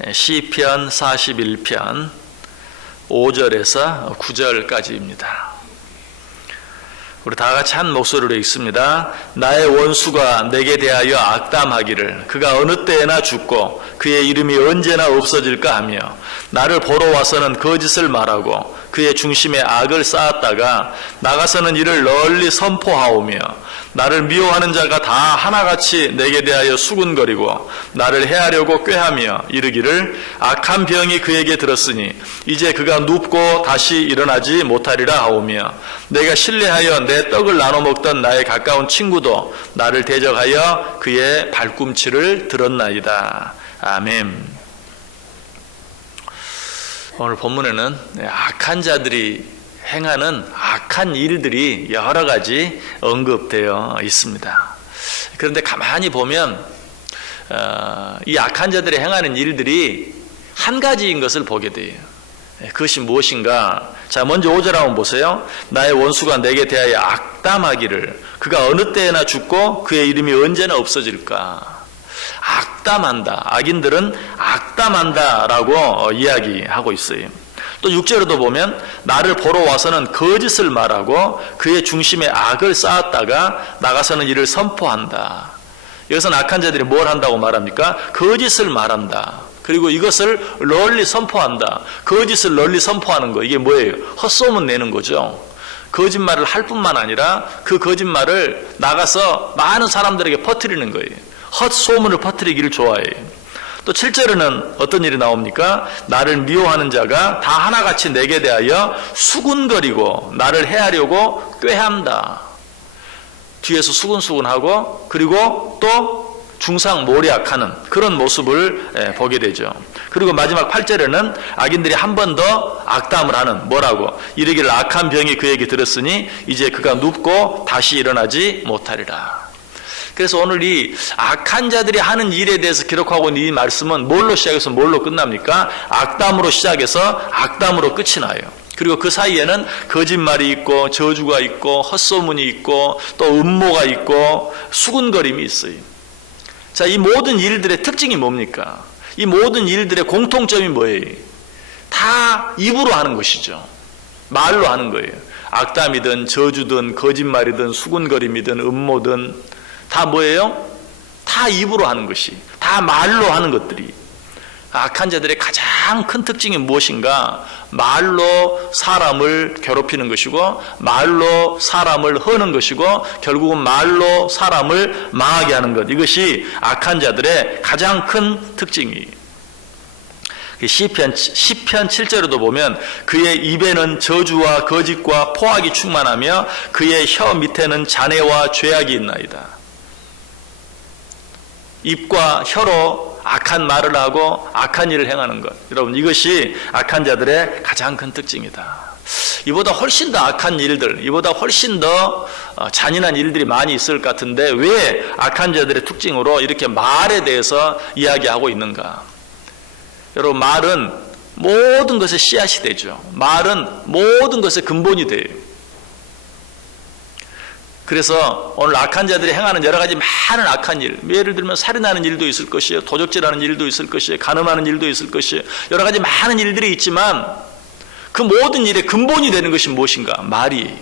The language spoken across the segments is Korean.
시편 41편 5절에서 9절까지입니다. 우리 다 같이 한 목소리로 읽습니다. 나의 원수가 내게 대하여 악담하기를 그가 어느 때에나 죽고 그의 이름이 언제나 없어질까 하며 나를 보러 와서는 거짓을 말하고 그의 중심에 악을 쌓았다가 나가서는 이를 널리 선포하오며 나를 미워하는 자가 다 하나같이 내게 대하여 수군거리고 나를 해하려고 꾀하며 이르기를 악한 병이 그에게 들었으니 이제 그가 눕고 다시 일어나지 못하리라 하오며 내가 신뢰하여 내 떡을 나눠 먹던 나의 가까운 친구도 나를 대적하여 그의 발꿈치를 들었나이다. 아멘. 오늘 본문에는 악한 자들이 행하는 악한 일들이 여러 가지 언급되어 있습니다. 그런데 가만히 보면 이 악한 자들이 행하는 일들이 한 가지인 것을 보게 돼요. 그것이 무엇인가? 자, 먼저 5절 한번 보세요. 나의 원수가 내게 대하여 악담하기를 그가 어느 때에나 죽고 그의 이름이 언제나 없어질까? 악담한다. 악인들은 악담한다라고 이야기하고 있어요. 또 6절에도 보면 나를 보러 와서는 거짓을 말하고 그의 중심에 악을 쌓았다가 나가서는 이를 선포한다. 여기서는 악한 자들이 뭘 한다고 말합니까? 거짓을 말한다. 그리고 이것을 널리 선포한다. 거짓을 널리 선포하는 거, 이게 뭐예요? 헛소문 내는 거죠. 거짓말을 할 뿐만 아니라 그 거짓말을 나가서 많은 사람들에게 퍼뜨리는 거예요. 헛소문을 퍼뜨리기를 좋아해요. 또 7절에는 어떤 일이 나옵니까? 나를 미워하는 자가 다 하나같이 내게 대하여 수군거리고 나를 해하려고 꾀한다. 뒤에서 수군수군하고 그리고 또 중상모략하는 그런 모습을 보게 되죠. 그리고 마지막 8절에는 악인들이 한 번 더 악담을 하는, 뭐라고? 이르기를 악한 병이 그에게 들었으니 이제 그가 눕고 다시 일어나지 못하리라. 그래서 오늘 이 악한 자들이 하는 일에 대해서 기록하고 있는 이 말씀은 뭘로 시작해서 뭘로 끝납니까? 악담으로 시작해서 악담으로 끝이 나요. 그리고 그 사이에는 거짓말이 있고 저주가 있고 헛소문이 있고 또 음모가 있고 수군거림이 있어요. 자, 이 모든 일들의 특징이 뭡니까? 이 모든 일들의 공통점이 뭐예요? 다 입으로 하는 것이죠. 말로 하는 거예요. 악담이든 저주든 거짓말이든 수군거림이든 음모든 다 뭐예요? 다 입으로 하는 것이, 다 말로 하는 것들이. 악한 자들의 가장 큰 특징이 무엇인가? 말로 사람을 괴롭히는 것이고 말로 사람을 허는 것이고 결국은 말로 사람을 망하게 하는 것, 이것이 악한 자들의 가장 큰 특징이에요. 시편 7절에도 보면 그의 입에는 저주와 거짓과 포악이 충만하며 그의 혀 밑에는 잔해와 죄악이 있나이다. 입과 혀로 악한 말을 하고 악한 일을 행하는 것, 여러분, 이것이 악한 자들의 가장 큰 특징이다. 이보다 훨씬 더 악한 일들, 이보다 훨씬 더 잔인한 일들이 많이 있을 것 같은데 왜 악한 자들의 특징으로 이렇게 말에 대해서 이야기하고 있는가? 여러분, 말은 모든 것의 씨앗이 되죠. 말은 모든 것의 근본이 돼요. 그래서 오늘 악한 자들이 행하는 여러 가지 많은 악한 일, 예를 들면 살인하는 일도 있을 것이에요. 도적질하는 일도 있을 것이에요. 간음하는 일도 있을 것이에요. 여러 가지 많은 일들이 있지만 그 모든 일의 근본이 되는 것이 무엇인가? 말이.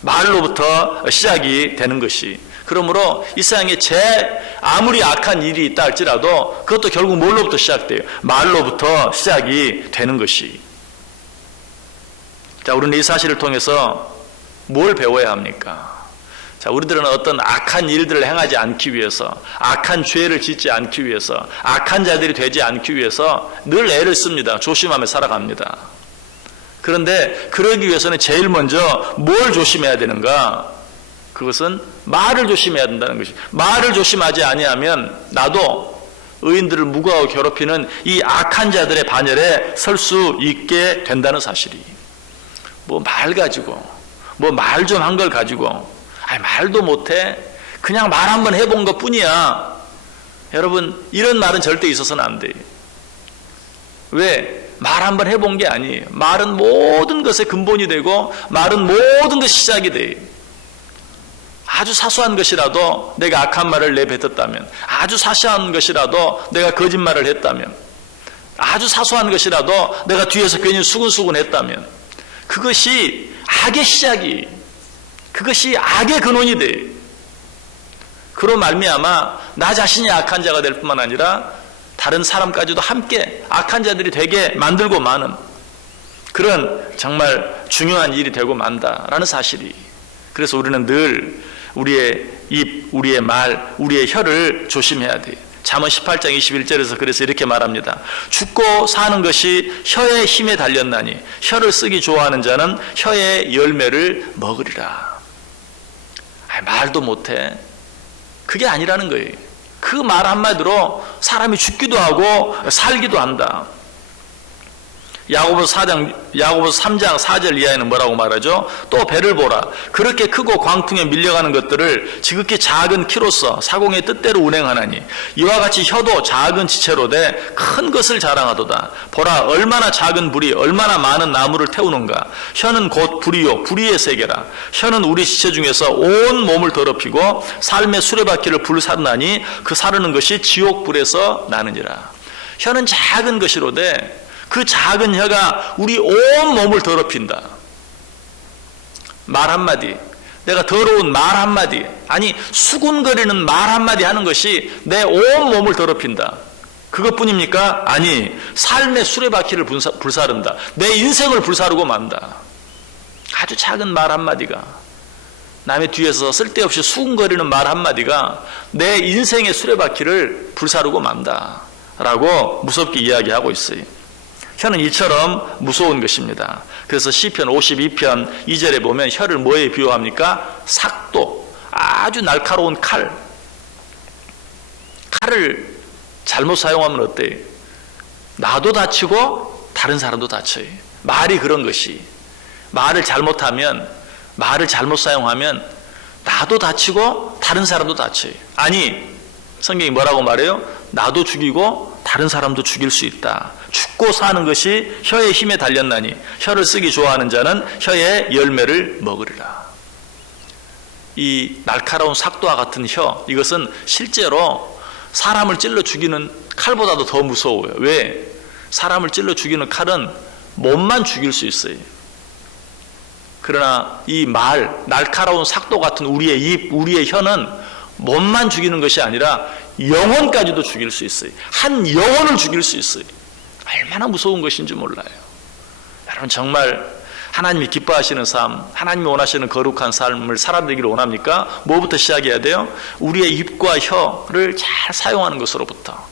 말로부터 시작이 되는 것이. 그러므로 이 세상에 아무리 악한 일이 있다 할지라도 그것도 결국 뭘로부터 시작돼요? 말로부터 시작이 되는 것이. 자, 우리는 이 사실을 통해서 뭘 배워야 합니까? 자, 우리들은 어떤 악한 일들을 행하지 않기 위해서, 악한 죄를 짓지 않기 위해서, 악한 자들이 되지 않기 위해서 늘 애를 씁니다. 조심하며 살아갑니다. 그런데 그러기 위해서는 제일 먼저 뭘 조심해야 되는가? 그것은 말을 조심해야 된다는 것이. 말을 조심하지 아니하면 나도 의인들을 무고하고 괴롭히는 이 악한 자들의 반열에 설 수 있게 된다는 사실이. 뭐 말 가지고, 뭐 말 좀 한 걸 가지고, 말도 못해? 그냥 말 한번 해본 것 뿐이야. 여러분, 이런 말은 절대 있어서는 안 돼요. 왜? 말 한번 해본 게 아니에요. 말은 모든 것의 근본이 되고 말은 모든 것이 시작이 돼요. 아주 사소한 것이라도 내가 악한 말을 내뱉었다면, 아주 사소한 것이라도 내가 거짓말을 했다면, 아주 사소한 것이라도 내가 뒤에서 괜히 수근수근 했다면, 그것이 악의 시작이, 그것이 악의 근원이 돼. 그로 말미암아 나 자신이 악한 자가 될 뿐만 아니라 다른 사람까지도 함께 악한 자들이 되게 만들고 마는 그런 정말 중요한 일이 되고 만다라는 사실이. 그래서 우리는 늘 우리의 입, 우리의 말, 우리의 혀를 조심해야 돼요. 잠언 18장 21절에서 그래서 이렇게 말합니다. 죽고 사는 것이 혀의 힘에 달렸나니 혀를 쓰기 좋아하는 자는 혀의 열매를 먹으리라. 말도 못해. 그게 아니라는 거예요. 그 말 한마디로 사람이 죽기도 하고 살기도 한다. 야고보서 3장 4절 이하에는 뭐라고 말하죠? 또 배를 보라. 그렇게 크고 광풍에 밀려가는 것들을 지극히 작은 키로서 사공의 뜻대로 운행하나니 이와 같이 혀도 작은 지체로 돼 큰 것을 자랑하도다. 보라, 얼마나 작은 불이 얼마나 많은 나무를 태우는가. 혀는 곧 불이요 불의의 세계라. 혀는 우리 지체 중에서 온 몸을 더럽히고 삶의 수레바퀴를 불사르나니 그 사르는 것이 지옥불에서 나느니라. 혀는 작은 것이로되 그 작은 혀가 우리 온 몸을 더럽힌다. 말 한마디, 내가 더러운 말 한마디, 아니 수군거리는 말 한마디 하는 것이 내 온 몸을 더럽힌다. 그것뿐입니까? 아니, 삶의 수레바퀴를 불사른다. 내 인생을 불사르고 만다. 아주 작은 말 한마디가, 남의 뒤에서 쓸데없이 수군거리는 말 한마디가 내 인생의 수레바퀴를 불사르고 만다 라고 무섭게 이야기하고 있어요. 혀는 이처럼 무서운 것입니다. 그래서 시편 52편 2절에 보면 혀를 뭐에 비유합니까? 삭도, 아주 날카로운 칼. 칼을 잘못 사용하면 어때요? 나도 다치고 다른 사람도 다쳐요. 말이 그런 것이. 말을 잘못하면, 말을 잘못 사용하면 나도 다치고 다른 사람도 다쳐요. 아니, 성경이 뭐라고 말해요? 나도 죽이고 다른 사람도 죽일 수 있다. 죽고 사는 것이 혀의 힘에 달렸나니 혀를 쓰기 좋아하는 자는 혀의 열매를 먹으리라. 이 날카로운 삭도와 같은 혀, 이것은 실제로 사람을 찔러 죽이는 칼보다도 더 무서워요. 왜? 사람을 찔러 죽이는 칼은 몸만 죽일 수 있어요. 그러나 이 말, 날카로운 삭도 같은 우리의 입, 우리의 혀는 몸만 죽이는 것이 아니라 영혼까지도 죽일 수 있어요. 한 영혼을 죽일 수 있어요. 얼마나 무서운 것인지 몰라요. 여러분, 정말 하나님이 기뻐하시는 삶, 하나님이 원하시는 거룩한 삶을 살아내기를 원합니까? 뭐부터 시작해야 돼요? 우리의 입과 혀를 잘 사용하는 것으로부터.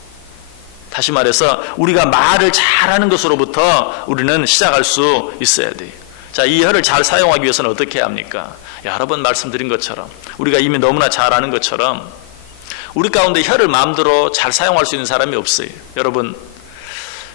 다시 말해서 우리가 말을 잘하는 것으로부터 우리는 시작할 수 있어야 돼요. 자, 이 혀를 잘 사용하기 위해서는 어떻게 해야 합니까? 여러 번 말씀드린 것처럼, 우리가 이미 너무나 잘 아는 것처럼 우리 가운데 혀를 마음대로 잘 사용할 수 있는 사람이 없어요. 여러분,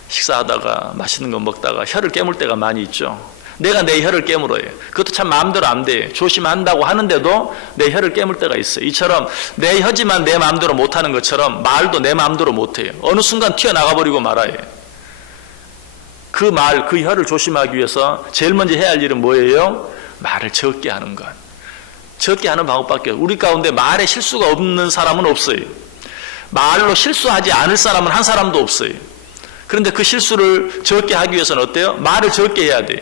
식사하다가 맛있는 거 먹다가 혀를 깨물 때가 많이 있죠. 내가 내 혀를 깨물어요. 그것도 참 마음대로 안 돼요. 조심한다고 하는데도 내 혀를 깨물 때가 있어요. 이처럼 내 혀지만 내 마음대로 못하는 것처럼 말도 내 마음대로 못해요. 어느 순간 튀어나가버리고 말아요. 그 말, 그 혀를 조심하기 위해서 제일 먼저 해야 할 일은 뭐예요? 말을 적게 하는 것. 적게 하는 방법밖에 없어요. 우리 가운데 말에 실수가 없는 사람은 없어요. 말로 실수하지 않을 사람은 한 사람도 없어요. 그런데 그 실수를 적게 하기 위해서는 어때요? 말을 적게 해야 돼요.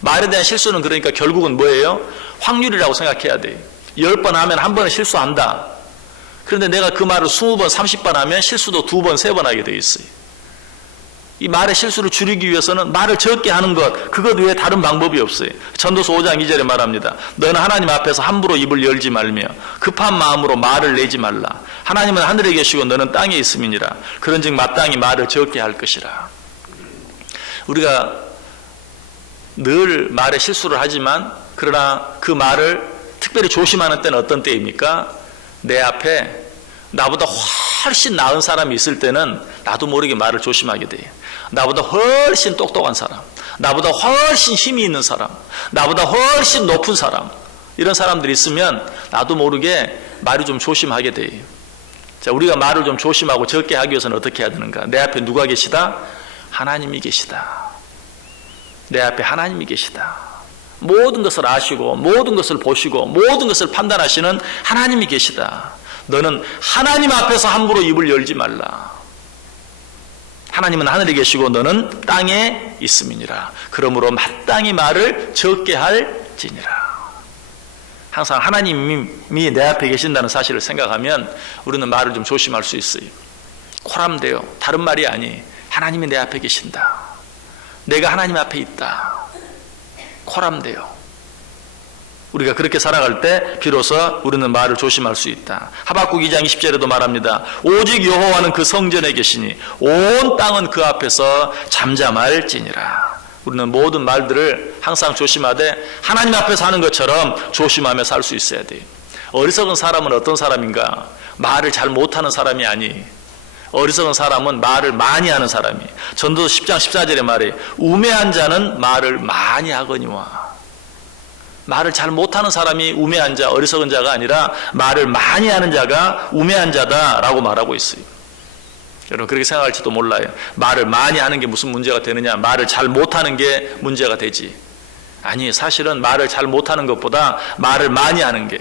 말에 대한 실수는 그러니까 결국은 뭐예요? 확률이라고 생각해야 돼요. 10번 하면 한 번은 실수한다. 그런데 내가 그 말을 20번, 30번 하면 실수도 2번, 3번 하게 돼 있어요. 이 말의 실수를 줄이기 위해서는 말을 적게 하는 것, 그것 외에 다른 방법이 없어요. 전도서 5장 2절에 말합니다. 너는 하나님 앞에서 함부로 입을 열지 말며 급한 마음으로 말을 내지 말라. 하나님은 하늘에 계시고 너는 땅에 있음이니라. 그런즉 마땅히 말을 적게 할 것이라. 우리가 늘 말에 실수를 하지만 그러나 그 말을 특별히 조심하는 때는 어떤 때입니까? 내 앞에 나보다 훨씬 나은 사람이 있을 때는 나도 모르게 말을 조심하게 돼요. 나보다 훨씬 똑똑한 사람, 나보다 훨씬 힘이 있는 사람, 나보다 훨씬 높은 사람, 이런 사람들이 있으면 나도 모르게 말을 좀 조심하게 돼요. 자, 우리가 말을 좀 조심하고 적게 하기 위해서는 어떻게 해야 되는가? 내 앞에 누가 계시다? 하나님이 계시다. 내 앞에 하나님이 계시다. 모든 것을 아시고 모든 것을 보시고 모든 것을 판단하시는 하나님이 계시다. 너는 하나님 앞에서 함부로 입을 열지 말라. 하나님은 하늘에 계시고 너는 땅에 있음이니라. 그러므로 마땅히 말을 적게 할지니라. 항상 하나님이 내 앞에 계신다는 사실을 생각하면 우리는 말을 좀 조심할 수 있어요. 코람데요. 다른 말이 아니. 하나님이 내 앞에 계신다. 내가 하나님 앞에 있다. 코람데요. 우리가 그렇게 살아갈 때 비로소 우리는 말을 조심할 수 있다. 하박국 2장 20절에도 말합니다. 오직 여호와는 그 성전에 계시니 온 땅은 그 앞에서 잠잠할지니라. 우리는 모든 말들을 항상 조심하되 하나님 앞에서 하는 것처럼 조심하며 살 수 있어야 돼요. 어리석은 사람은 어떤 사람인가? 말을 잘 못하는 사람이 아니. 어리석은 사람은 말을 많이 하는 사람이. 전도서 10장 14절에 말해 우매한 자는 말을 많이 하거니와. 말을 잘 못하는 사람이 우매한 자, 어리석은 자가 아니라 말을 많이 하는 자가 우매한 자다라고 말하고 있어요. 여러분 그렇게 생각할지도 몰라요. 말을 많이 하는 게 무슨 문제가 되느냐? 말을 잘 못하는 게 문제가 되지. 아니, 사실은 말을 잘 못하는 것보다 말을 많이 하는 게,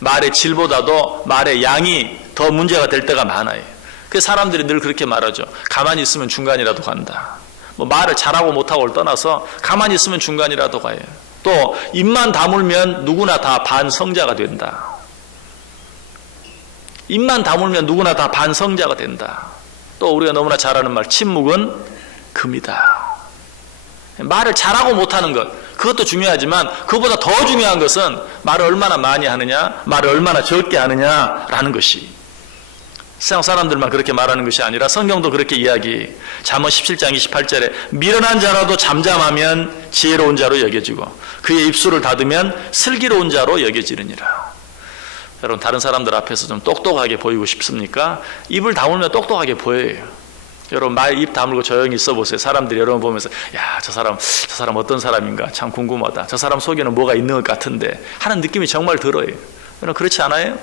말의 질보다도 말의 양이 더 문제가 될 때가 많아요. 그 사람들이 늘 그렇게 말하죠. 가만히 있으면 중간이라도 간다. 뭐 말을 잘하고 못하고를 떠나서 가만히 있으면 중간이라도 가요. 또 입만 다물면 누구나 다 반성자가 된다. 입만 다물면 누구나 다 반성자가 된다. 또 우리가 너무나 잘 아는 말, 침묵은 금이다. 말을 잘하고 못하는 것, 그것도 중요하지만 그것보다 더 중요한 것은 말을 얼마나 많이 하느냐, 말을 얼마나 적게 하느냐라는 것이. 세상 사람들만 그렇게 말하는 것이 아니라 성경도 그렇게 이야기. 잠언 17장 28절에 미련한 자라도 잠잠하면 지혜로운 자로 여겨지고 그의 입술을 닫으면 슬기로운 자로 여겨지느니라. 여러분 다른 사람들 앞에서 좀 똑똑하게 보이고 싶습니까? 입을 다물면 똑똑하게 보여요. 여러분 말 입 다물고 조용히 있어 보세요. 사람들이 여러분 보면서 야, 저 사람 어떤 사람인가 참 궁금하다. 저 사람 속에는 뭐가 있는 것 같은데 하는 느낌이 정말 들어요. 여러분 그렇지 않아요?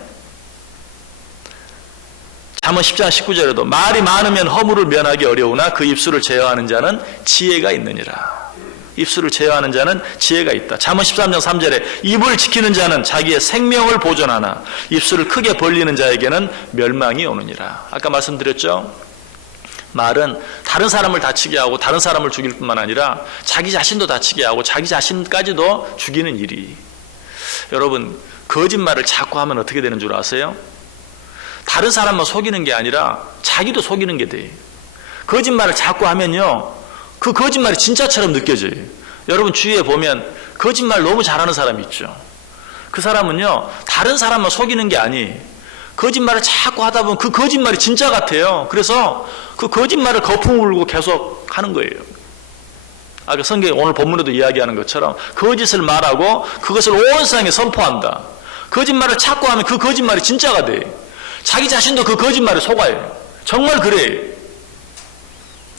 잠언 10장 19절에도 말이 많으면 허물을 면하기 어려우나 그 입술을 제어하는 자는 지혜가 있느니라. 입술을 제어하는 자는 지혜가 있다. 잠언 13장 3절에 입을 지키는 자는 자기의 생명을 보존하나 입술을 크게 벌리는 자에게는 멸망이 오느니라. 아까 말씀드렸죠? 말은 다른 사람을 다치게 하고 다른 사람을 죽일 뿐만 아니라 자기 자신도 다치게 하고 자기 자신까지도 죽이는 일이. 여러분 거짓말을 자꾸 하면 어떻게 되는 줄 아세요? 다른 사람만 속이는 게 아니라 자기도 속이는 게 돼. 거짓말을 자꾸 하면요, 그 거짓말이 진짜처럼 느껴져요. 여러분 주위에 보면 거짓말 너무 잘하는 사람이 있죠. 그 사람은요 다른 사람만 속이는 게 아니, 거짓말을 자꾸 하다 보면 그 거짓말이 진짜 같아요. 그래서 그 거짓말을 거품 물고 계속 하는 거예요. 아까 성경 오늘 본문에도 이야기하는 것처럼 거짓을 말하고 그것을 온 세상에 선포한다. 거짓말을 자꾸 하면 그 거짓말이 진짜가 돼. 자기 자신도 그 거짓말에 속아요. 정말 그래요.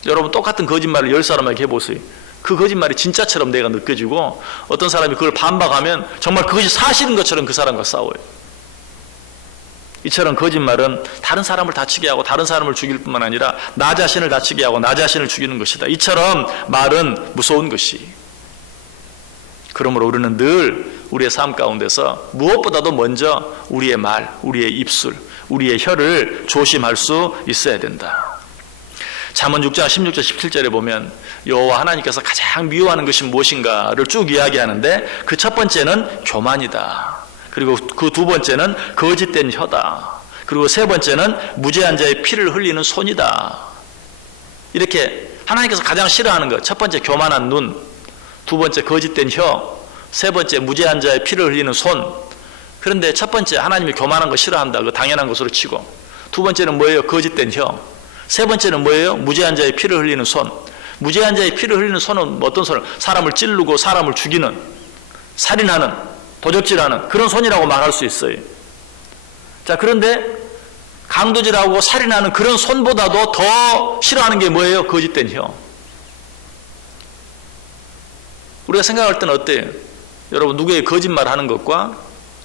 여러분 똑같은 거짓말을 10사람에게 해보세요. 그 거짓말이 진짜처럼 내가 느껴지고 어떤 사람이 그걸 반박하면 정말 그것이 사실인 것처럼 그 사람과 싸워요. 이처럼 거짓말은 다른 사람을 다치게 하고 다른 사람을 죽일 뿐만 아니라 나 자신을 다치게 하고 나 자신을 죽이는 것이다. 이처럼 말은 무서운 것이. 그러므로 우리는 늘 우리의 삶 가운데서 무엇보다도 먼저 우리의 말, 우리의 입술, 우리의 혀를 조심할 수 있어야 된다. 잠언 6장 16절 17절에 보면 여호와 하나님께서 가장 미워하는 것이 무엇인가를 쭉 이야기하는데 그 첫 번째는 교만이다. 그리고 그 두 번째는 거짓된 혀다. 그리고 세 번째는 무죄한 자의 피를 흘리는 손이다. 이렇게 하나님께서 가장 싫어하는 것, 첫 번째 교만한 눈, 두 번째 거짓된 혀, 세 번째 무죄한 자의 피를 흘리는 손. 그런데 첫 번째 하나님이 교만한 거 싫어한다. 그 당연한 것으로 치고, 두 번째는 뭐예요? 거짓된 혀. 세 번째는 뭐예요? 무죄한 자의 피를 흘리는 손. 무죄한 자의 피를 흘리는 손은 어떤 손을? 사람을 찌르고 사람을 죽이는, 살인하는, 도적질하는 그런 손이라고 말할 수 있어요. 자, 그런데 강도질하고 살인하는 그런 손보다도 더 싫어하는 게 뭐예요? 거짓된 혀. 우리가 생각할 때는 어때요? 여러분 누구에게 거짓말 하는 것과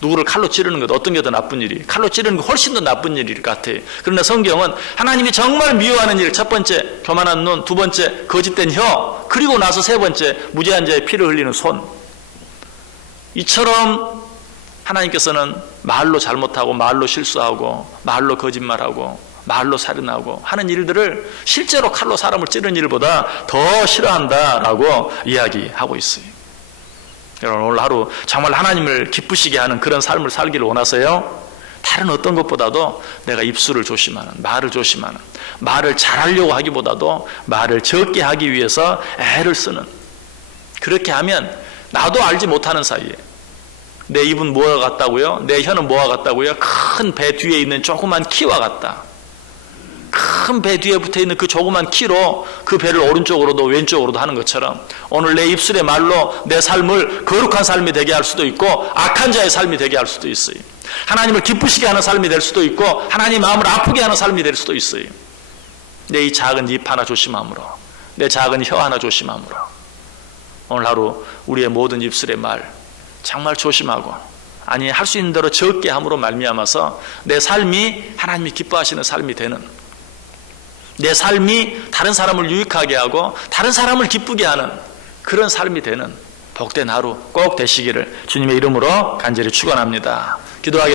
누구를 칼로 찌르는 것, 어떤 게 더 나쁜 일이? 칼로 찌르는 게 훨씬 더 나쁜 일 같아요. 그러나 성경은 하나님이 정말 미워하는 일, 첫 번째 교만한 눈, 두 번째 거짓된 혀, 그리고 나서 세 번째 무죄한 자의 피를 흘리는 손. 이처럼 하나님께서는 말로 잘못하고 말로 실수하고 말로 거짓말하고 말로 살인하고 하는 일들을 실제로 칼로 사람을 찌르는 일보다 더 싫어한다라고 이야기하고 있어요. 여러분, 오늘 하루 정말 하나님을 기쁘시게 하는 그런 삶을 살기를 원하세요? 다른 어떤 것보다도 내가 입술을 조심하는, 말을 조심하는, 말을 잘하려고 하기보다도 말을 적게 하기 위해서 애를 쓰는, 그렇게 하면 나도 알지 못하는 사이에 내 입은 뭐와 같다고요? 내 혀는 뭐와 같다고요? 큰 배 뒤에 있는 조그만 키와 같다. 큰 배 뒤에 붙어있는 그 조그만 키로 그 배를 오른쪽으로도 왼쪽으로도 하는 것처럼 오늘 내 입술의 말로 내 삶을 거룩한 삶이 되게 할 수도 있고 악한 자의 삶이 되게 할 수도 있어요. 하나님을 기쁘시게 하는 삶이 될 수도 있고 하나님 마음을 아프게 하는 삶이 될 수도 있어요. 내 이 작은 입 하나 조심함으로, 내 작은 혀 하나 조심함으로 오늘 하루 우리의 모든 입술의 말 정말 조심하고, 아니 할 수 있는 대로 적게 함으로 말미암아서 내 삶이 하나님이 기뻐하시는 삶이 되는, 내 삶이 다른 사람을 유익하게 하고 다른 사람을 기쁘게 하는 그런 삶이 되는 복된 하루 꼭 되시기를 주님의 이름으로 간절히 축원합니다. 기도하겠습니다.